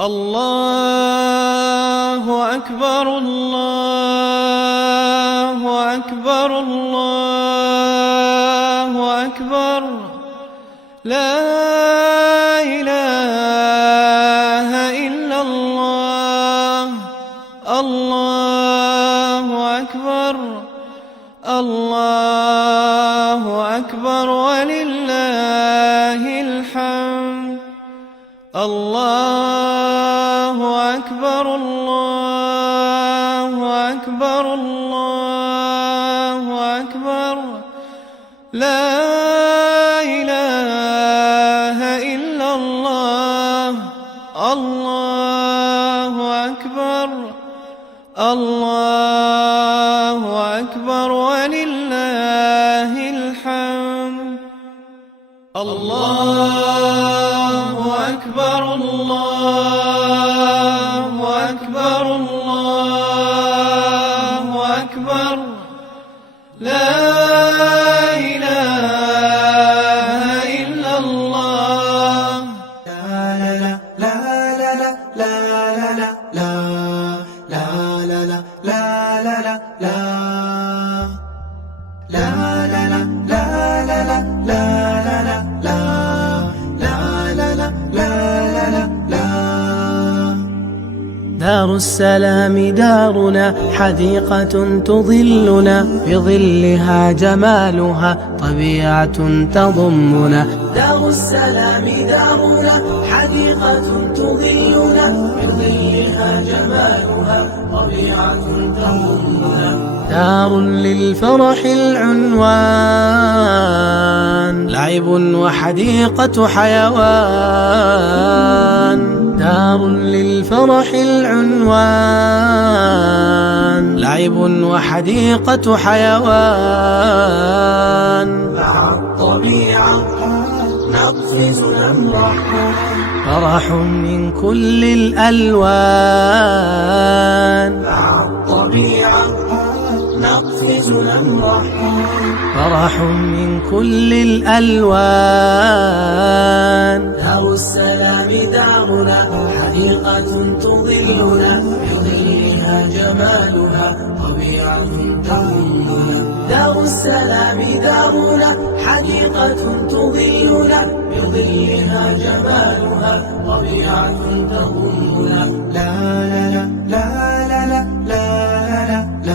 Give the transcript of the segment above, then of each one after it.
الله أكبر الله أكبر الله أكبر لا إله إلا الله الله أكبر الله أكبر ولله الحمد الله أكبر الله أكبر الله أكبر لا إله إلا الله الله أكبر الله أكبر ولله الحمد الله أكبر الله أكبر الله أكبر لا إله إلا الله لا لا لا لا لا لا لا لا لا لا لا لا لا لا لا لا لا لا لا دار السلام دارنا حديقة تظلنا بظلها جمالها طبيعة تضمنا. دار السلام دارنا حديقة تظلنا بظلها جمالها طبيعة تضمنا. دار للفرح العنوان لعب وحديقة حيوان. دار للفرح العنوان لعب وحديقة حيوان. مع الطبيعة نقفز نمرح فرح من كل الألوان. مع الطبيعة نقفز نمرح فرح من كل الألوان. دار السلام دارنا حديقة تظلنا بظلها جمالها طبيعة تضمنا. دار السلام دارنا حديقة تظلنا بظلها جمالها طبيعة تضمنا. لا لا لا لا لا لا لا لا لا لا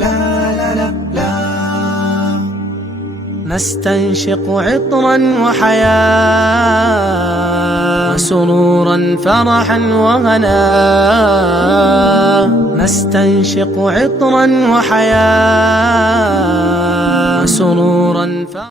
لا لا لا نستنشق عطرا وحياة سرورا فرحا وغنى. نستنشق عطرا وحياة سرورا فرحا